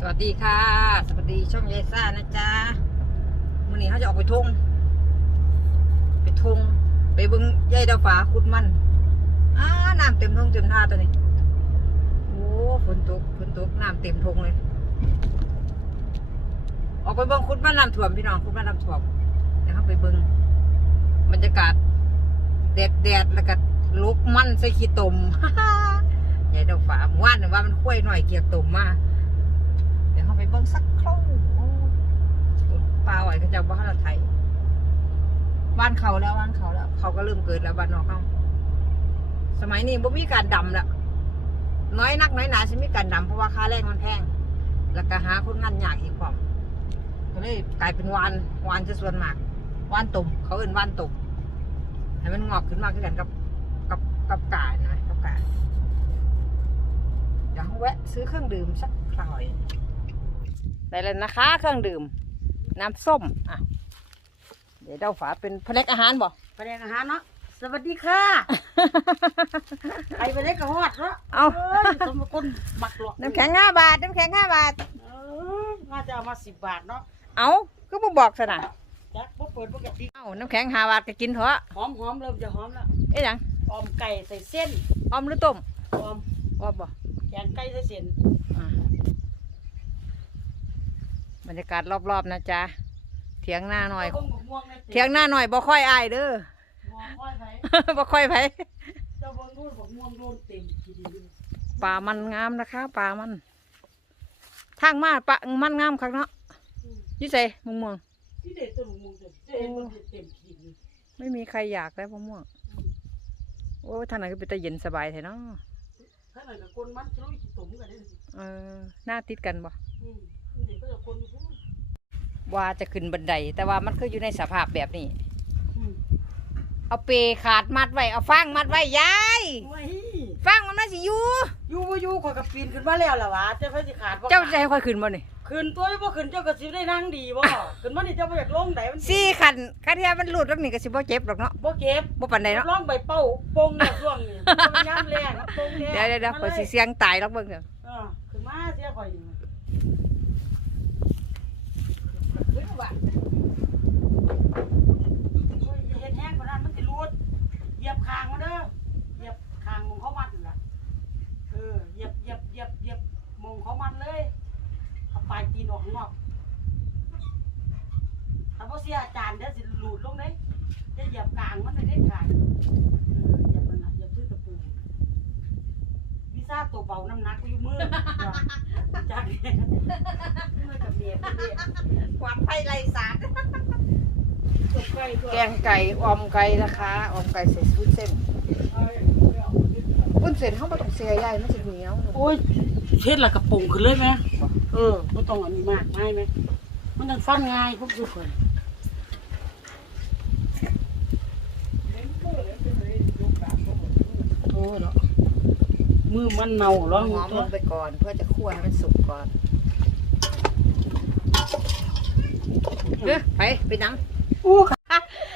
สวัสดีค่ะ สวัสดีช่องยายซ่านะจ๊ะวันนี้เขาจะออกไปทง ไปทง ไปบึงยายดาฟ้าคุดมันอ้าน้ำเต็มทงเต็มท่าตัวนี้โอ้ฝนตกฝนตกน้ำเต็มทงเลย ออกไปเบิ่งคุดมันน้ำท่วมพี่น้องคุดมันน้ำท่วมเดี๋ยวเขาไปเบิ่งบรรยากาศแดดแดดแล้วก็ลุกมันใส่ขี้ตมยายดาฟ้าว่านว่ามันคุ้ยหน่อยเกียกตมมาเดี๋ยว เขาไปเบิ่งสักครู่ปลาไหวก็จะบ้านเราไทยบ้านเขาแล้วบ้านเขาแล้ว เขาก็เริ่มเกิดแล้วบ้านนอกเขาสมัยนี้บ่มีการดำแล้วน้อยนักน้อยหนาจะมีการดำเพราะว่าค่าแรงมันแพงแล้วก็หาคนงานยากอีกพร้อมก็เลยกลายเป็นวานวานจะส่วนมากวานตุ่มเขาเอิ้นวานตุ่มให้มันงอกขึ้นมาขึ้นกันกับกับกับกานะกับกาเดี๋ยวแวะซื้อเครื่องดื่มสักหน่อย ได้เลยนะคะ เครื่องดื่ม น้ำส้มอะเดี๋ยวเดาฝาเป็นผลิตอาหารบ่แผนกอาหารเนาะสวัสดีค่ะไปไปได้กระหอดเนาะเอาเอ้ยสมคนบักหลอกน้ำแข็งห้าบาท น้ำแข็งห้าบาท เออน่าจะเอามาสิบบาทเนาะเอาก็บ่บอกซะนะจักบ่เปิดปกติเอาน้ำแข็งห้าบาทก็กินเถอะหอมหอมเริ่มจะหอมแล้วเอ๊ะหยังออมไก่ใส่เส้นออมหรือต้มออมออมบ่แกงไก่ใส่เส้นอะ บรรยากาศรอบๆนะจ๊ะเถียงหน้าหน่อยเบิ่งบักม่วงในเถียงหน้าหน่อยบ่ค่อยอายเด้อม่วงค่อยไผบ่ค่อยไผเจ้าเบิ่งดูบักม่วงโดนเต็มทีเดียวป่ามันงามนะคะป่ามันทางมาป่ามันงามคักเนาะอืมอยิ่ใส่มะม่วงที่เด็ดต้นบักม่วงเต็มเห็นมันเต็มทีเดียวไม่มีใครอยากได้มะม่วงโอ้ยทางไหนก็เป็นตะเย็นสบายแท้เนาะถ้าไหนกับคนมันจะรู้ขี้ตุ่มกันได้เออหน้าติดกันบ่ อืมเด็กก็จะคนอยู่พูดว่าจะขึ้นบันได แต่ว่ามันคืออยู่ในสภาพแบบนี้อืมเอาเปขาดมัดไว้ เอาฟางมัดไว้ยายโอ้ยฟางมันมาสิอยู่อยู่บ่อยู่ข่อยก็ปีนขึ้นมาแล้วล่ะวะเจ้าพระสิขาดบ่เจ้าจะให้ค่อยขึ้นบ่นี่ขึ้นตัวบ่ขึ้นเจ้าก็สิได้นั่งดีบ่ขึ้นมานี่เจ้าบ่อยากลงไดมันสี่ขันคันที่มันหลุดแล้วนี่ก็สิบ่เจ็บหรอกเนาะบ่เก็บบ่ปานใดเนาะลองใบเป้าโป่งเนี่ยช่วงนี้มันเป็นยามแรงโป่งแน่เดี๋ยวเดี๋ยวเดี๋ยวข่อยสิเสียงตายแล้วเบิ่งเด้อเออขึ้นมาเสียข่อยนี่ โอ้ยอย่าเฮ็ดแห้งกว่านั้นมันสิรูดเหยียบคางมาเด้อเหยียบคางมองเขามัดนั่นล่ะเออเหยียบเหยียบเหยียบเหยียบมองเขามัดเลยเอาปลายตีนออกข้างนอกถ้าพ่เสียอาจารย์เดี๋ยวสิหลุดลงเลยจะเหยียบกลางมันจะได้ขาดเออเหยียบมันนะเหยียบทื่อตะปูวิ ซ่าตัวเบาน้ำหนักอยู่มือจากเนี่ยมือกับเมียกับเมียกวาดไฟไล่สาดตัวใกล้ตัวแกงไก่ออมไก่นะคะออมไก่ใส่วุ้นเส้นวุ้นเส้นเฮาบ่ต้องเสียใหญ่มันสิเหนียวโอ้ยเช็ดละกระปุงขึ้นเลยไหมเออไม่ต้องอันนี้มากง่ายไหมมันต้องฟันง่ายพวกทุกคนโอ้ยเนาะ มือมันเน่าแล้เอาวหอมลงไปก่อนเพื่อจะคั่วให้มันสุกก่อนเด้อไปไปนังอู้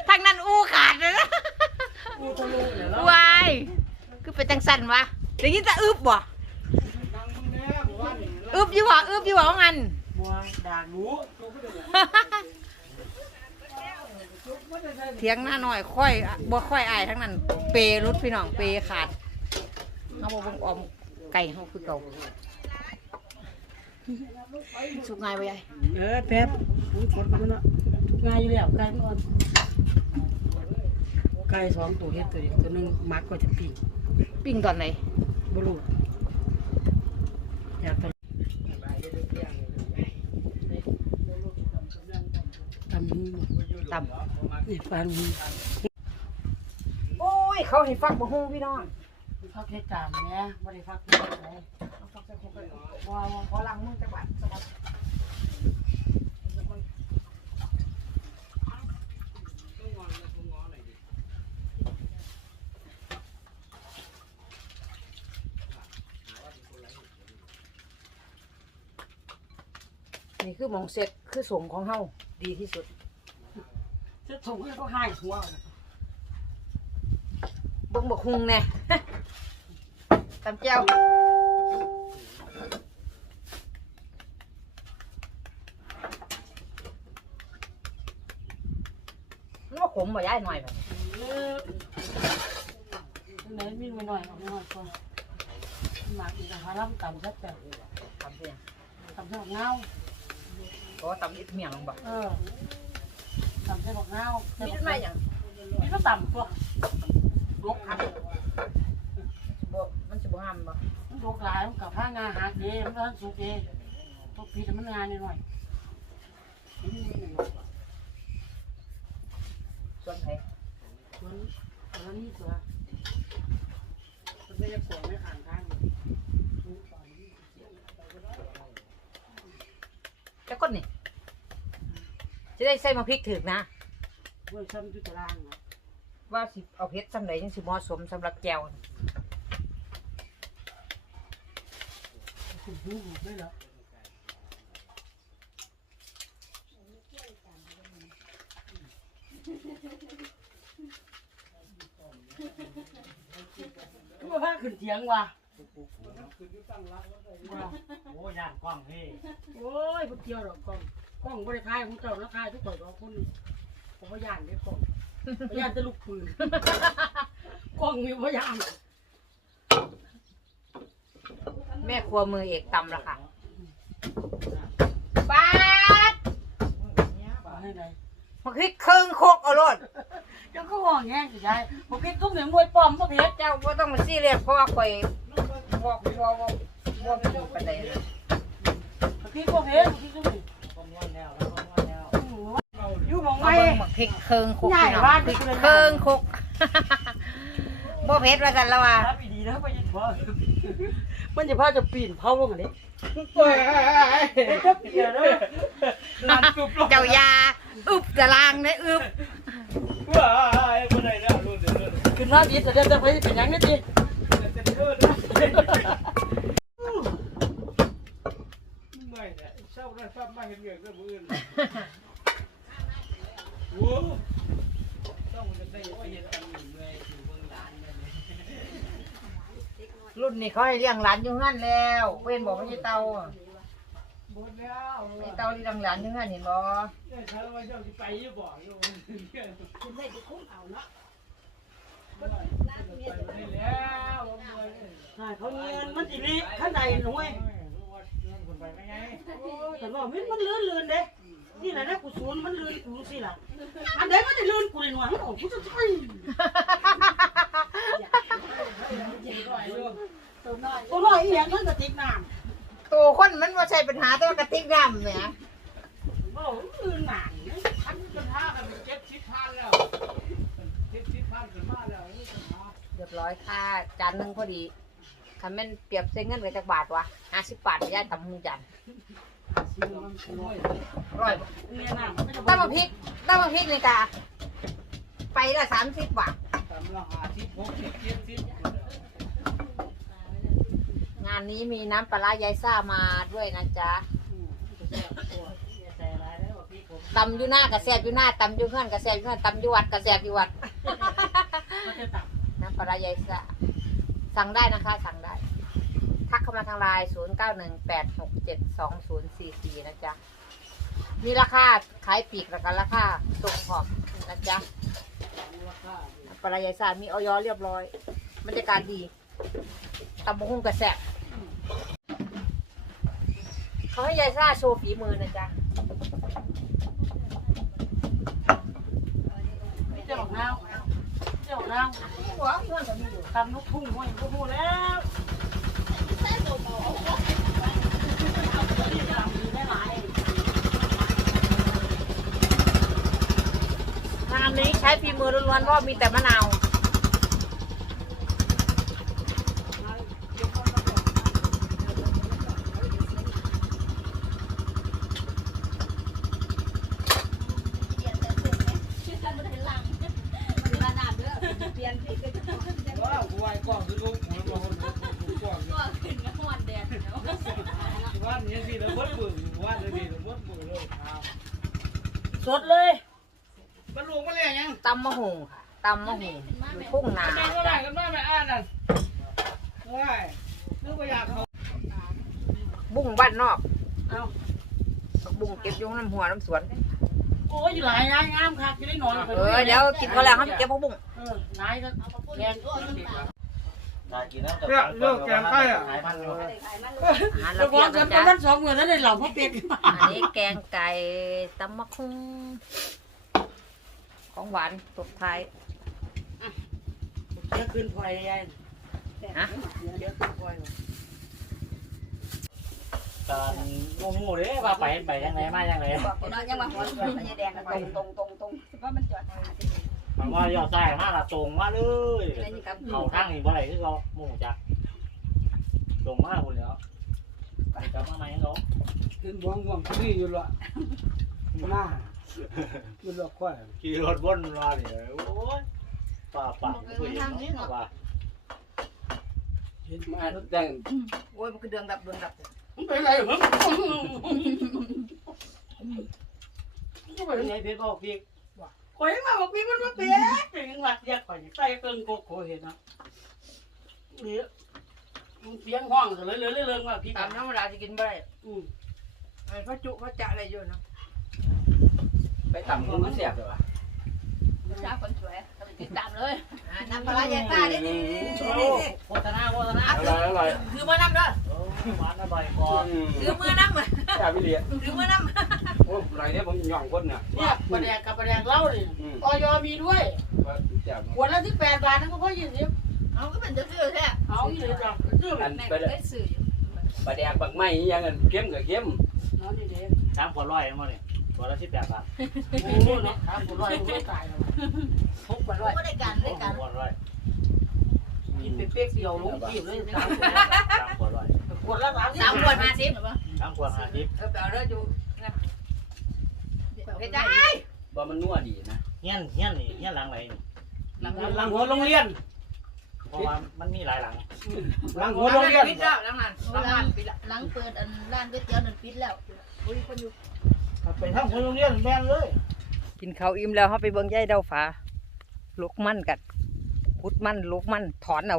ทางนั้นอู้ขาดเลยนะอู้ทะลุเลยแล้ววายคือเป็นจังสันวะเดี๋ยวนี้จะอึบบ่อึบอยู่บ่อึบอยู่บ่ว่างั้น บัวด่างรู้เถียงหน้าหน่อยค่อยบ่ค่อยอายทั้งนั้น เปรุดพี่น้องเปขาด เอาบ่เบิ่งออมไก่เฮาคือเก่าสุกง่ายบ่ยายเออแป๊บมันกดกันเนาะง่ายอยู่แล้วไก่มันอ่อนไก่สองตัวเฮ็ดตัวเดียวตัวหนึงมักก็จะปิ้งปิ้งตอนไหนบ่รู้อยากไปตำหูต่นี่ปลาหูำโอ้ย เขาให้ฟักบ่ฮู้พี่น้อง ฟักเฮ็ดตามแหน่บ่ได้ฟักเฮ็ดอะไรเอาฟักใส่คุกไปบ่บ่ขอล้างมือจักบาทสักบาทนี่คือหมองเสร็จคือสงของเฮาดีที่สุดจะส่งให้เขาให้หัว เบิ้งบกฮุงแน่ตำเจ้ามันว่าขมบ่ย้ายหน่อยแบบเนื้อมีหน่อยของหน่อยก่อนหมักอีกหาล่ำตำแซ่บตำเพียงตำแซ่บเงาก็ตำอิดเมียงลงบ่เออตำแซ่บเงามีด้วยไหมอย่างมีก็ตำตัว ลกหักบ่มันสิบ่งามบ่มันลกหลายมันกับผ้างาหักเด้มันก็สุกเด้ต้องพีแต่มันงานนิดหน่อยส่วนไหนส่วนส่วนนี้ตัวมันไม่ได้ปวดไม่ขางข้างจักคนนี่จะได้ใส่มาพริกถึกนะเว้ยซ้ำจุดตารางนะ ว่าสิเอาเผ็ดสำใดจังสิเหมาะสมสำหรับแก้วคุณหูไม่เหรอว่าพาขึ้นเถียงว่ะโอ้ย่านกล้องพี่โอ้ยพวกเกี่ยวดอกกล้องกล้องบริทายของเจ้าแล้วทายทุกคนสองคนนี่ผมพยานได้กล้อง พยานจะลุกปืนกล้องมีพยานแม่ครัวมือเอกตำละค่ะบาดให้ไหนมาพริกครึ่งโคกเอาโลดเจ้าก็ห่วงแง่สิยายผมคิดทุกหนึ่งมวยปอมก็เพชรเจ้าบ่ต้องมาซีเรียสเพราะว่าข่อยบ่บ่บ่บ่มีปานใดเลยผมคิดก็เพชรผมคิดทุกหนึ่ง มองมาไม่เบิ่งบักพริกครึ่งโคกใหญ่พี่น้องบ้านพริกเป็นครึ่งโคกบ่เผ็ดว่าซั่นแล้วว่ารับดีนะไปยินบ่มันจะพาจะปีนเผาลงอันนี้เฮ้ยเอ้ยจะเปียเด้อน้ำจุบลงเจ้ายาอึบตารางได้อึบว้ายบ่ได้แล้วรุ่นเดี๋ยวรุ่นขึ้นมาดีแต่เดี๋ยวจะไปเป็นหยังนี่ดิเจะเทิดเมื่อยเนี่ยเช้าได้ฟับมาเห็นเงือกเรื่องมืออื่นโอ้ต้องจะได้ไปเห็นอันอื่นเลยอยู่เมืองหลานเลย รุ่ นนี้เขาให้เลี้ยงหลานอยู่งั้นแล้ว เว้นบอกไม่ใช่เตาหมดแล้วไม่ใช่เตาที่เลี้ยงหลานอยู่งั้นเห็นบ่เนี่ยถ้าว่าเจ้าจะไปยี่บ่อยู่เนี่ยคุณได้จะคุ้มเอาเนาะไปแล้วเมื่อยใช่เขาเงินมันสิลิข้างในหน่วยคนไปไม่ไงแต่ว่ามันมันลื่นลื่นเด้นี่แหละนะกูศูนย์มันลื่นกูสิล่ะอันใดมันจะลื่นกูเลยหน่วยมันออกกูจะใช่ ตัวน้อยอีหยังมันกระติกน้ำตัวคนมันว่าใช่ปัญหาแต่ว่ากระติกน้ำแหมบ่ลื่นหนานอันจะพากันเจ็ดสิบพันแล้วเจ็ดสิบพันขึ้นมาแล้วนี่จะพาเรียบร้อยค่าจานหนึงพอดีคันแม่นเปรียบเส้นเงินกับจักบาทวะ50บาทย่ายตำมือจันร้อยบ่เนี่ยน้ำมันจะตั้งมาพริกตั้งมาพริกนี่กะไปละ30บาทตามละห้าสิบหกสิบเจ็ดสิบงานนี้มีน้ำปลาร้ายายซ่ามาด้วยนะจ๊ะแต่อะไรได้บ่พี่ผมตำอยู่หน้ากระแซบอยู่หน้าตำอยู่เพื่อนกระแซบอยู่เพื่อนตำอยู่วัดกระแซบอยู่วัดมันจะตับน้ำปลาร้ายายซ่าสั่งได้นะคะ สั่งได้ ทักเข้ามาทางไลน์0 9 1 8 6 7 2 0 4 4นะจ๊ะ มีราคาขายปลีกแล้วกันราคาส่งหอบนะจ๊ะน้ำปลาร้ายายซ่ามีออยเรียบร้อยบรรยากาศดีตำบกหุ่งกระแซบ เขาให้ยายซ่าโชว์ฝีมือนะจ๊ะเจ้าหน้าเจ้าหน้าหัวเพื่อนก็มีอยู่ทำลูกทุ่งห้อยก็พูดแล้วงานนี้ใช้ฝีมือล้วนๆเพราะมีแต่มะนาวว้าววายกล้องคือลูกหัวมาคนดูกล้องว่านี้สิแล้วมดปืนว่าเลยดิมดปืนเลยครับ สดเลยมันลงมาแล้วยังตำมะฮงค่ะตำมะฮงอยู่ทุ่งนาแม่ก็ได้กันมาแม่อ่านนั่นว้ายนึกว่าอยากเขาบุ้งบ้านนอกเอาบุ้งเก็บอยุ่งน้ำหัวน้ำสวน โอ้ยหลายนายงามคักจะได้นอนเออเดี๋ยวกินข้าวแล้วเขาไปเก็บผักบุ้งเออนายก็แกงก็น่ากินนะ เนี่ยเลือกแกงไก่อะขายมันอยู่อาหารแล้เราวพเพีอยงกักันนจ้ะท่านสองมือท่านได้เหล่าพ่อเป็ดอันนี้แกงไก่ตำมะคุงของหวานตบท้าย เดี๋ยวขึ้นพลอยยายฮะ เดี๋ยวขึ้นพลอยตอนงูงูเด้ว่าไปไปยังไงมายังไงยังมาหัวมันจะแดงตรงตรงตรงตรงว่ามันจอด มันว่ายอดใต้มาละตรงมาเลยอะไรนี่ครับเขาทางนี่บ่ได้คือเขาหมู่จักตรงมาพุ่นแล้วกลับมาใหม่เนาะกินบวงบวงที่อยู่ละหน้าอยู่ละควายขี่รถวนมาเนี่ยโอ้ยป่าป่าคุยเนาะว่าเห็นมาแต่งโอ้ยมันคือเดืองดับเดืองดับมันเป็นไรเหรอก็เป็นไงเพชรบอกพี่ คอยมาบอกพี่มันมาเป็ดเป็นยังหวัดอยากข่อยใส่เกินโกโก้เห็นนะเนี่ยมันเสียงห้องเลยเลยเลยเลยว่าพี่ตามธรรมดาจะกินไม่ได้อืมไอ้พระจุพระจะอะไรอยู่เนาะไปต่ำมันเสียบเลยวะจ้าคนสวยติดตามเลยอ่าน้ำปลาร้าใหญ่ป้าดิดิโอ้โฆษณาโฆษณาอร่อยอร่อยถือมือน้ำเด้อโอ้ หวานอร่อยก่อนถือมือน้ำแซ่บพี่เลี้ยถือมือน้โอ้ไรเนี่ยผมย่องคนเนี่ยเนี่ยประแดกกับประแดกเหล้าดิออยมีด้วยว่าแซ่บขวดละที่แปดบาทนั่นก็พอยี่สิบเอาก็เป็นจะซื้อแท้เอาอีเลยจ้ะซื้อแบอับนแม่ไปก็เคยซื้อปลาแดกบักไม้ยังเงินเข้มกับเข้มเอานี่เด็กสามขวดร้อยมาเนี่ยขวดละสิบแปดบาทโอ้โหเนาะครับคุณร้อยคุณตายแล้วพกไปร้อยก็ได้การได้การขวดร้อยกินเป๊กๆเดียวลงกีบเลยสามขวดสามขวดร้อย ขวดละสามำสามขวดห้าสิบสามขวดห้าสิบเออไปเอาเด้อจูนะเพชรได้ว่ามันนัวดีนะเงี้ยนเงี้ยนนี่เงี้ยนหลังไหนนี่หลังหลังหัวโรงเรียนเพราะว่ามันมีหลายหลังหลังหัวโรงเรียนปิดแล้วหลังนั้นหลังนั้นปิดแล้วหลังเปิดอันร้านก๋วยเตี๋ยวนั่นปิดแล้วอุ้ยคนอยู่ไปทางหัวโรงเรียนแม่นเลย กินข้าวอิ่มแล้วเขาไปเบิ่งยายเดาฟ้าลูกมันกัดพุดมันลูกมันถอนเอา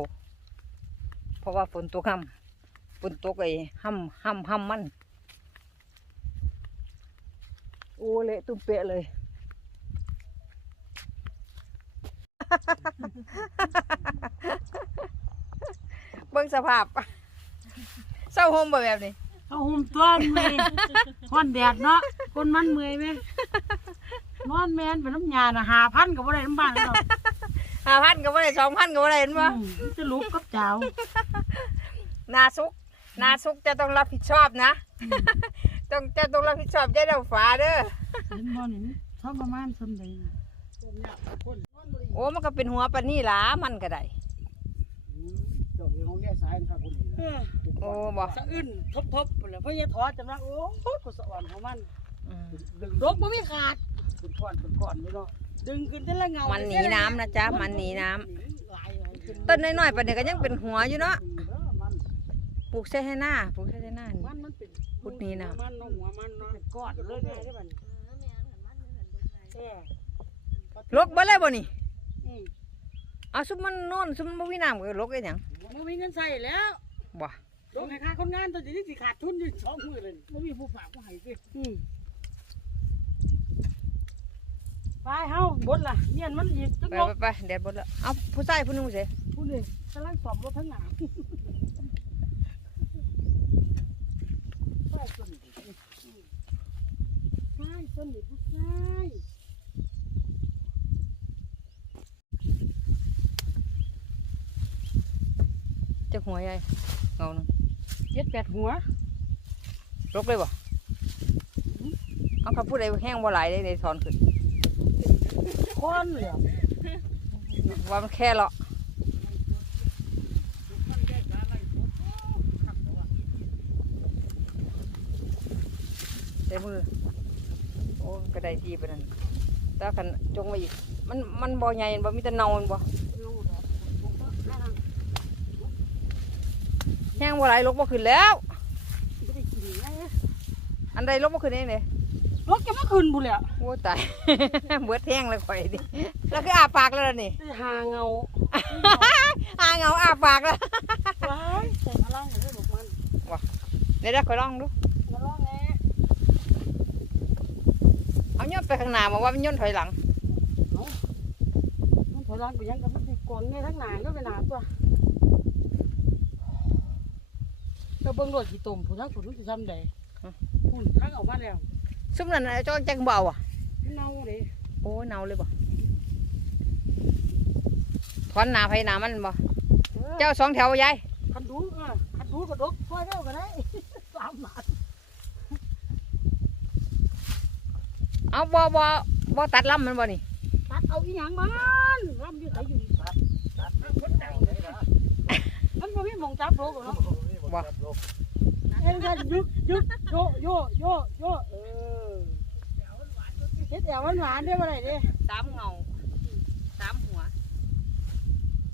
เพราะว่าฝนตกห้ำ ฝนตกไอ้ห้ำห้ำห้ำมัน โอ้เละตุ้มเปะเลย เบิ่งสภาพเศร้าโฮมบ่แบบนี้เอาหุ่มตัวเมย์คอนแดดเนาะคนมันเมื่อยไหมนอนแมนเป็นน้ำยาน่ะหาพันกับอะไรน้ำบ้านเราห้าพันก็บ่ได้สองพันก็บ่ได้เห็นบ่จะลุกกับเจ้านาซุก นาซุกจะต้องรับผิดชอบนะ ต้องจะต้องรับผิดชอบยายเดาฟ้าเด้อเห็นบ่นี่ชอบประมาณสมเด็จโอ้มันก็เป็นหัวปานนี่ล่ะมันก็ได้จบของแย่สายนะครับคุณโอ้บ่สะอื้นทบๆไปเลยเพราะยายถอจำนะโอ้โหกูสะอ่อนของมันอืมดึงรกมันไม่ขาดเป็นก้อนเป็นก้อนไม่เนาะดึงขึ้นแต่ละเงา มันหนีน้ำนะจ๊ะ มันหนีน้ำหลายเลยขึ้นต้นน้อยๆปานนี้ก็ยังเป็นหัวอยู่เนาะเออมัน ปลูกใส่ให้หน้าปลูกใส่ให้หน้านี่ มันมันเป็นพุดหนีน้ำมันเนาะหัวมันเนาะเป็นก้อนเลยเนี่ยได้ป่ะนี่เออลกบ่เลยบ่นี่อืมเอาซุมมันโน่นซุมมันบ่มีน้ำก็ลกได้หยังมันมีเงินใส่แล้วบ่ลงให้ค่าคนงานตอนนี้สิขาดทุนอยู่สองมือเลยไม่มีผู้ฝากผู้ให้สิอืมไปเฮาบดล่ะเงียนมันอีกจักไปลงไปไปแดดบ่แล้วเอาผู้ชายผู้หนึงเสิผู้นี่กำลังสอบรถทั้งหนา ไปต้นนี้ไปต้นนี้ผู้ชายจักหัวใหญ่เงาหนึงเจ็ดแปดหัวลกเลยบ่เอาคำพูดใดแห้งบ่หลายได้ได้ถอนขึ้นค้อนเหลือว่ามันแค่เลาะใส่มือ โอ้ก็ได้ดีไปนั่นแต่คันจงไว้อีก มันมันบ่ใหญ่บ่มีแต่เนามันบ่แห้งบ่หลายลกบ่ขึ้นแล้วไม่ได้กินไงอันใดลกบ่ขึ้นเองเด้รถจะมาคืนบุเลยอะโอ้ตาย เบิดแห้งเลยข่อยดิแล้วคืออาปากแล้วล่ะนี่ได้หาเงาอาเงาอาปากแล้วว้ายใส่พลังให้บอกมันเดี๋ยวเดี๋ยวข่อยลองดู มาลองแน่เอาเนี่ยไปข้างหน้ามาว่ามันย่นถอยหลังมันถอยหลังไปยังกับมันสิกลนไงทั้งหนาก็เป็นหนาตัวเราเบิ่งรถขี่ตุ่มผู้ทั้งผู้ทั้งสิทำได้พุ่นทั้งออกมาแล้วซุ่มนั่นน่ะจ้องจังเบาอะมันเน่าเลยโอ้ยเนาเลยบ่ถอนหนาไผหนามันบ่เจ้าสองแถวยายคันดูเออคันดูกระดกช่วยเร็วก็ได้สามหมา เอาบ่บ่บ่ตัดลำมันบ่นี่ตัดเอาอีหยังมันรำอยู่ไหนอยู่นี่ตัดตัดคนเจ้าเลยนะมันบ่มีหมองจับโลกหรอกเนาะบ่เอ็งกันยึกยึกโยโยโยโยเออเฮ็ดแอวหวานๆได้บ่ได้เด้สามเงาสามหัว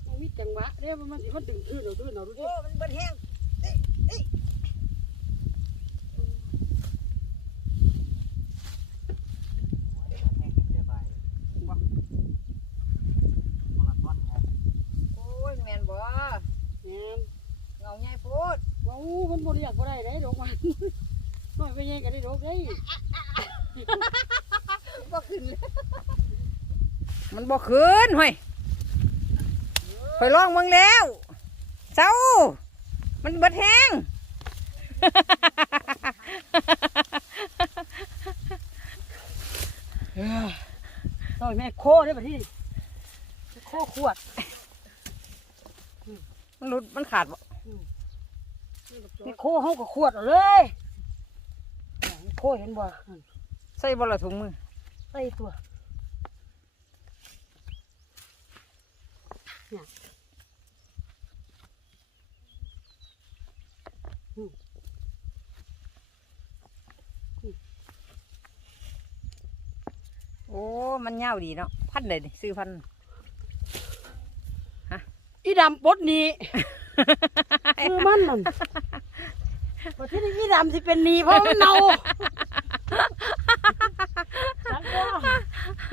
มันมีจังหวะเด้มันมันสิมันดึงขึ้นเอาดึงเอาดูดิโอ้มันเบิดแห้ง โอ้ยแม่นบ่ แม่น เงาใหญ่โพูด ว้าวมันบ่ได้อยากบ่ได้เด้ดอกมันน้อยไปยังก็ ได้ดอกเด้บ่ขึ้นเลยมันบ่ขึ้นห้ยคอยลองมึงแล้วเจ้ามันเบิดแห้งต่อยแม่โคได้บัดนี้โคขวด มันหลุดมันขาดบ่แม่โคเฮาก็ขวดเอาเลยแม่ โคเห็นบ่ใส่บ่ละถุงมือใส่ตัวเนี่ยโอ้ มันยาวดีเนาะพันเลยนี่ซื้อพันอีดำปดหนี้ คือมันนั่น ว่าที่นี่อีดำสิเป็นหนี้เพราะมันเน่าจังบ่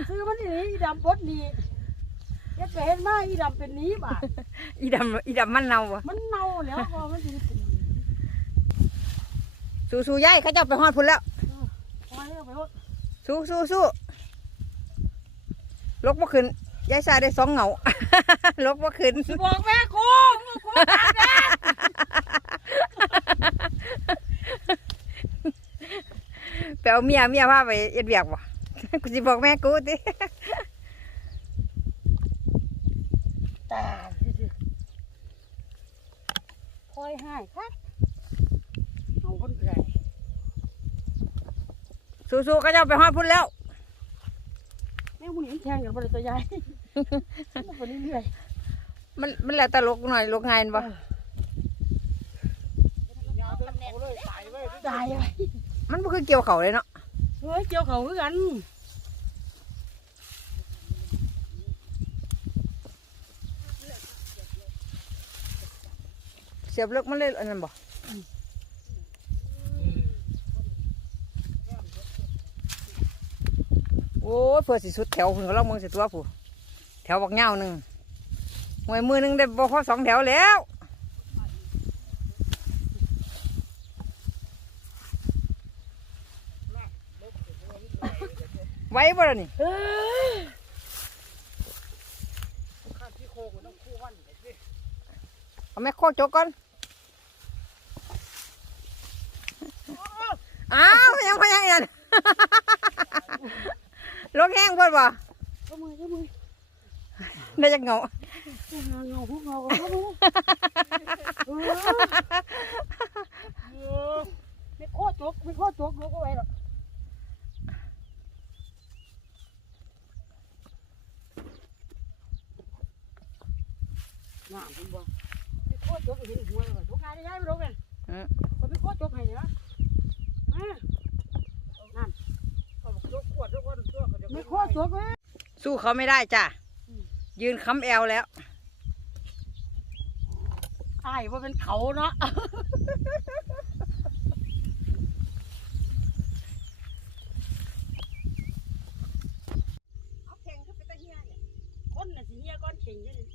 ซื้อมันนี่อีดำปดหนี้เฮ็ดไปเฮ็ดมาอีดำเป็นหนี้บาดอีดำอีดำมันเน่าบ่มันเน่าแล้วพอมันสิเป็นหนี้สู้สู้ยายเขาเจ้าไปฮอดพุ่นแล้วพอแล้วไปโลดสู้สู้สู้ลกบ่ขึ้นยายซาได้สองเหงา ลกบ่ขึ้นสิบอกแม่กูมึงกูตามแม่ ไปเอาเมียเมียพาไปเอ็ดเวียกบ่กูสิบอกแม่กูติตาซื่อๆคอยให้ครับเอาคนไกลสู้สู้เขาเจ้าไปฮอดพุ่นแล้วแม่มึงเห็นแทงกันบ่ได้ตัวใหญ่มันไปเรื่อยมันมันแล้วแต่ลกหน่อยลกง่ายนั่นบ่ ๆ ตายเลยมันบ่คือเกี่ยวเขาเลยเนาะเฮ้ยเกี่ยวเขาคือกันเสียบเลิกมันเลยอันนั้นบ่โอ้ยเพื่อสิสุดแถวพุ่นก็ลองเมืองสิตัวผู้แถวบักเหงาหนึงหวยมือหนึงได้บ่พอสองแถวแล้ว ไว้บ่ล่ะนี่เฮ้ยเอาแม่โคจกก่อนอ้าวยังพยังอีกอันลกแห้งเพิ่นบ่เจ้ามือเจ้ามือได้จักเหงาเจ้าเงาเงาพวกเงาเจ้ามือเออเออไม่โคตรจกไม่โคตรจกลูกเอาไว้หรอก น้ำผมบ่ไม่โคตรจกเห็นหัวเลยว่ะจกงานได้ย้ายไม่รู้กันอืมคนไม่โคตรจกให้เนี่ยนั่นไม่โคตรจกเลยสู้เขาไม่ได้จ้ะยืนค้ำแอวแล้วอ้ว่าเป็นเขาเนาะ เอาแข่งขึ้นไปตะเฮียเนี่ย คนน่ะสิเฮียก้อนเข่งอยู่นี่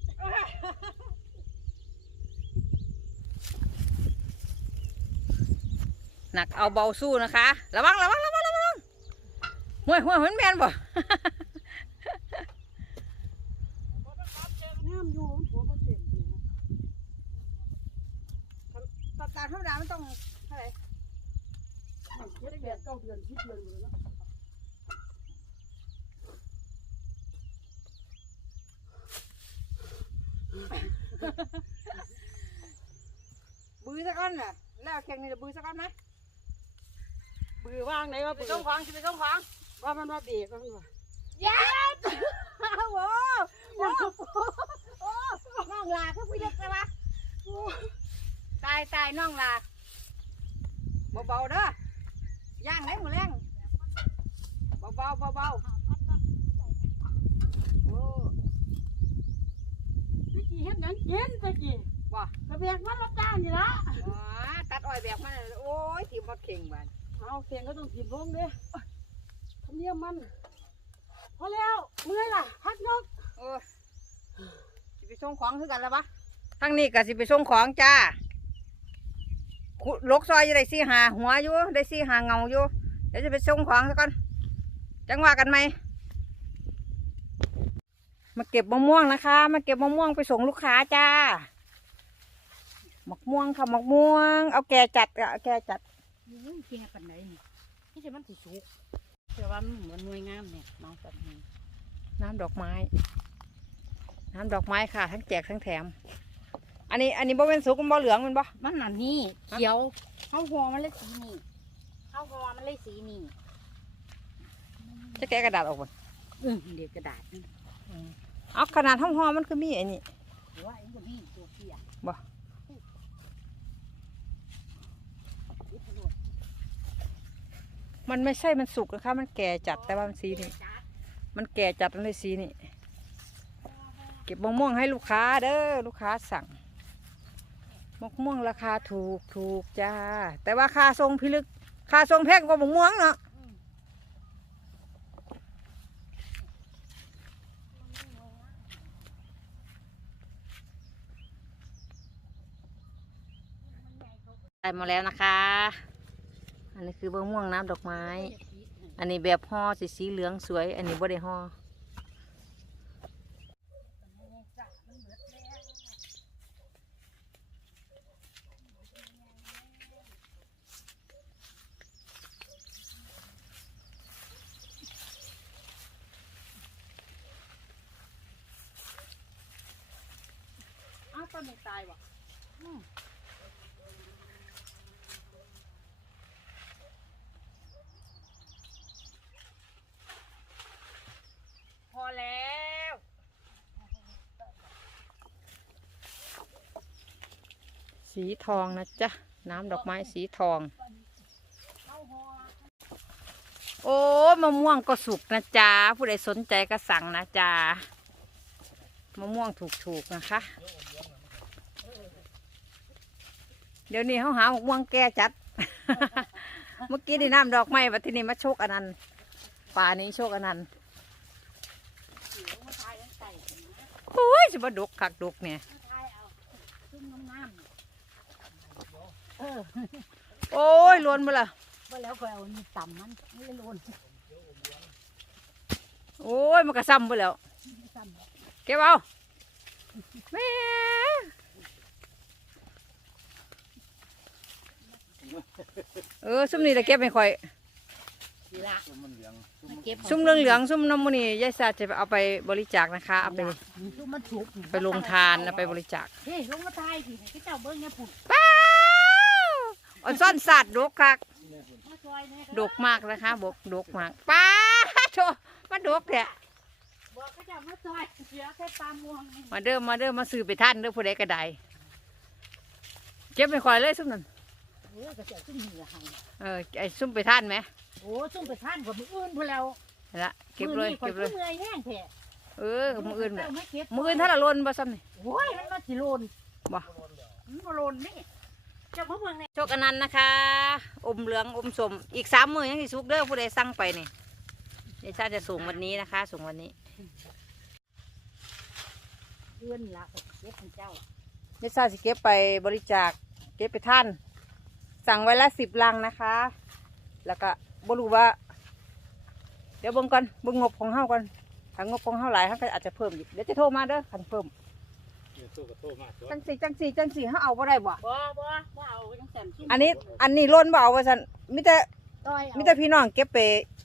ห นักเอาเบาสู้นะคะ ระวังระวังระวังระวังห้วยห้วยมันแมนบ่งามอยู่มันหัวมันเต็มอยู่นะตอนตามธรรมดามันต้องเท่าไหร่เจ็ดแปดเก้าเดือนสิบเดือนอยู่แล้วเนาะบือสักก้อนน่ะแล้วแข่งนี่จะบือสักก้อนนะ บือว่างไหนว่าไปบือส่งของสิไปส่งของว่ามันว่าเบรกว่ามันว่ายัดโอ้โหโอ้โหโอ้น้องลาคือผู้ยักษ์เลยวะโอ้ตายตายน้องลาเบาๆเด้อย่างไหนหมูแรงเบาๆเบาๆโอ้ตะกี้เฮ็ดหยังกินตะกี้ว่ากระเบียกมันรับจ้างนี่ละอ๋อตัดอ้อยแบบมันน่ะโอ้ยทีมบดเข่งบาน เอาเสียงก็ต้องถีบลงเด้ทำเนียมมันพอแล้วเมื่อยล่ะ พักนกโอ้ยสิไปส่งของคือกันแล้วปะทั้งนี้ก็สิไปส่งของจ้าขุดลกซอยอยู่ได้สี่หาหัวอยู่ได้สี่หาเงาอยู่เดี๋ยวจะไปส่งของซะก่อนจังว่ากันไหมมาเก็บมะม่วงนะคะ มาเก็บมะม่วงไปส่งลูกค้าจ้ามะม่วงค่ะมะม่วง เอาแกจัดอะเอาแกจัด นี่แก่ปันไหนนี่นี่จะมันสิสุกแต่ว่ามันเหมือนหน่วยงามเนี่ยน้องแบบนี้น้ำดอกไม้ น้ำดอกไม้ค่ะ ทั้งแจกทั้งแถม อันนี้อันนี้บ่เป็นสุกมันบ่เหลืองมันบ่มันน่ะนี่เขียวข้าวหัวมันเลยสีนี่ข้าวหัวมันเลยสีนี่จะแกะกระดาษออกบ่เออเดี๋ยวกระดาษนี่เอาขนาดห้องหอมันคือมีไอ้นี่หรือว่าไอ้ตัวนี้ตัวเปียกบ่ มันไม่ใช่มันสุกนะคะ มันแก่จัดแต่ว่ามันสีนี่ มันแก่จัดมันเลยสีนี่ เก็บมะม่วงให้ลูกค้าเด้อลูกค้าสั่งมะม่วงราคาถูกถูกจ้า แต่ว่าค่าทรงพิลึกค่าทรงแพงกว่ามะม่วงเนาะได้มาแล้วนะคะ อันนี้คือมะม่วงน้ำดอกไม้ อันนี้แบบห่อสีสีเหลืองสวย อันนี้บ่ได้ห่ออ้าวต้นนี้ตายบ่ แล้วสีทองนะจ๊ะ น้ำดอกไม้สีทอง โอ้มะม่วงก็สุกนะจ๊ะ ผู้ใดสนใจก็สั่งนะจ๊ะ มะม่วงถูกๆนะคะ เดี๋ยวนี้เขาหามะม่วงแก่จัด เมื่อกี้นี่น้ำดอกไม้บัดทีนี้มาโชคอันนั้นป่านี้โชคอันนั้น โอ้ยสิบดกคักดกเนี่ยซุ่มน้ำๆเออโอ้ยล้วนมาละว่าแล้วก็เอานี่ต่ำมันไม่ได้โลนโอ้ยมันกระซ้ำไปแล้วต่เก็บเอาแม่เออซุ่มนี่จะเก็บไม่ค่อยำนี่ละมันเหลืองมาเก็บซุ่มเหลืองเหลืองๆซุ่มน้ำมันนี่ยายซาจะเอาไปบริจาคนะคะเอาไปซุ่มมันสุกไปลงทานเอาไปบริจาคเฮ้ยลงมาทายสิให้เจ้าเบิ้งเนี่ยผุดป้าวอ่อนซ่อนสัตว์ดกคักมาซอยเนี่ยดกมากนะคะบกดกมากป้าโถมาดกแท้บอกเขาจะมาซอยเสียแค่ปลาม่วงนี่มาเด้อมาเด้อมาซื้อไปท่านเด้อผู้ใดก็ได้เก็บไม่ค่อยเลยซุ่มนั่น เออก็เสียซุ่มเหนือให้เออไอ้ซุ่มไปท่านไหมโอ้ซุ่มไปท่านกับมืออื่นพวกเรานั่นละเก็บเลยมื้อเก็บเลยนี้ข่อยเมื่อยแห้งแท้เออกับมืออื่นเจ้าไม่เก็บมืออื่นถ้าละลนบ่ซ้ำนี่โอ้ยมันมาสิโลนบ่มันบ่โลนนี่เจ้ามาเบิ่งเนี่ยโชคอนันต์นะคะ อมเหลืองอมสมอีกสามมือยังสิสุกเด้อผู้ใดสั่งไปนี่เดี๋ยวชาจะส่งวันนี้นะคะ ส่งวันนี้เอื้อนละเก็บให้เจ้าเดี๋ยวชาสิเก็บไปบริจาคเก็บไปท่าน สั่งไว้ละสิบลังนะคะ แล้วก็บ่รู้ว่า เดี๋ยวเบิ่งก่อนเบิ่งงบของเฮาก่อนถ้างบของเฮาหลายเฮาก็อาจจะเพิ่มอีกเดี๋ยวจะโทรมาเด้อคันเพิ่มเดี๋ยวสู้กับโทษมาตัวจังสี่จังสี่จังสี่เฮาเอาบ่ได้บ่บ่บ่บ่เอาจังซั่นซุ่มอันนี้อันนี้ล้นบ่เอาว่าซั่นมีแต่ต้อยเอามีแต่พี่น้องเก็บไป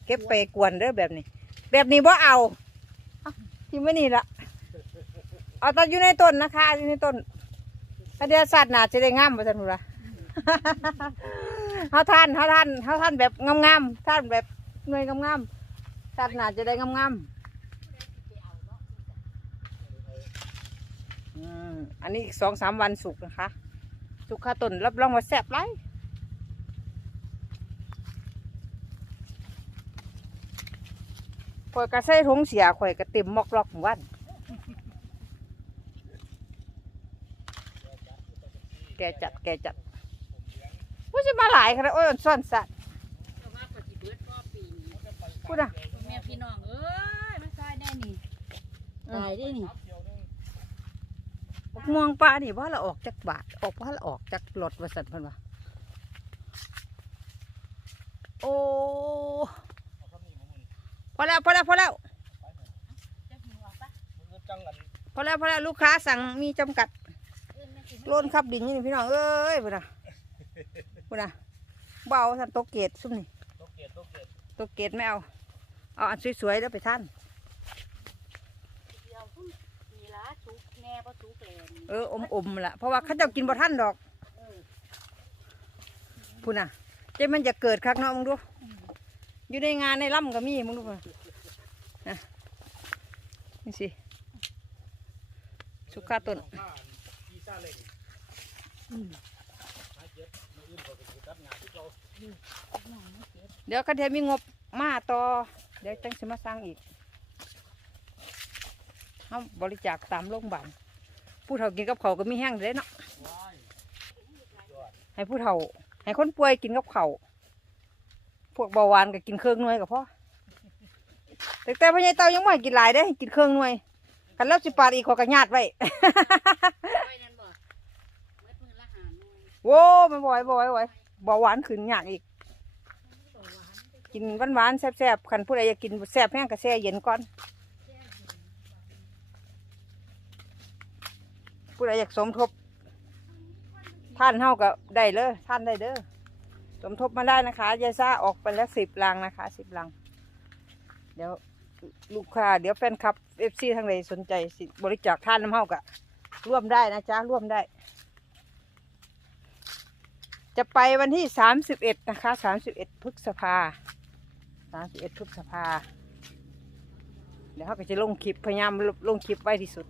เก็บไปกวนเด้อแบบนี้ แบบนี้บ่เอาเอาที่ไม่นี่ละเอาแตอนอยู่ในต้นนะคะอยู่ในต้นถ้าเดี๋ยวสัตว์หนาจะได้งามบ่ซั่นพุ่นล่ะ เฮาท่านเฮาท่านเฮาท่านแบบงามๆท่านแบบหน่วยงามๆสัตว์หนาจะได้งามๆอืมอันนี้อีกสองสามวันสุกนะคะ สุกค่าต้นรับรองว่าแซ่บไรข่อยกระใส่ถุงเสียข่อยกระเต็มมอกลอกของวันแกจัดแกจัด ผู้จะมาหลายขนาดโอ้ยอ่อนซ่อนสัตว์แต่ว่าก็สิเบิดบ่ปีนี้พูดอะแม่พี่น้องเอ้ยมาซอยได้นี่ตายได้นี่บักม่วงปลานี่ว่าเราออกจากบาทออกว่าเราออกจากรถวสันเพันวะโอ้พอแล้วพอแล้วพอแล้วจะหัวปะจังกันพอแล้วพอแล้วลูกค้าสั่งมีจำกัดเอิ้นแม่สิโลนขับดินนี่พี่น้องเอ้ยพูดนะ พูดนะเบเอาสันโตกเกตซุ่มนี่โตเกียรโตเกียรโตกเกตไม่เอา เอาอันสวยๆแล้วไปท่านเดียวพุ่นมีละสุกแน่บ่สุกแลนี่เอออมอมๆละเพราะว่าเขาเจะกินบ่ท่านดอกพูดนะเจ๊มันจะเกิดครั้งเนาะมึงดู อยู่ในงานในล่ำก็มีมึงดูพุ่นนะนี่สิสุขาต้น ที่เราเดี๋ยวคันเทมีงบมาต่อ เดี๋ยวจังสิมาสร้างอีกเขาบริจาคตามโรงพยาบาลผู้เฒ่ากินกับเขาวก็มีแห้งเลยเนาะว้ายให้ผู้เฒ่า ให้คนป่วยกินกับเขาวพวกเบาหวานก็กินเครื่องหน่วยกับพ่อแต่แต่พ่อใหญ่เต้ายังไม่ให้กินหลายเด้ให้กินเครื่องหน่วยกันแล้วสิปาดอีกขอกระญาติไว้ไว้นั่นบ่เบิดมื้อละหาหน่วยโว้มันบ่อยบ่อยบ่อยเบาหวานขึ้นยากอีก กินหวานหวานๆแซ่บๆคันผู้ใดอยากกินแซ่บแห้งก็แช่เย็นก่อนผู้ใดอยากสมทบท่านเฮาก็ได้เลยท่านได้เด้อสมทบมาได้นะคะยายซ่าออกไปแล้วสิบลังนะคะสิบลัง เดี๋ยวลูกค้าเดี๋ยวแฟนคลับเอฟซีทางใดสนใจสิบริจาคท่านน้ำเฮาก็ร่วมได้นะจ๊ะร่วมได้ จะไปวันที่สามสิบเอ็ดนะคะสามสิบเอ็ดพฤษภาสามสิบเอ็ดพฤษภา เดี๋ยวเขาก็จะลงคลิปพยายามลงคลิปไว้ที่สุด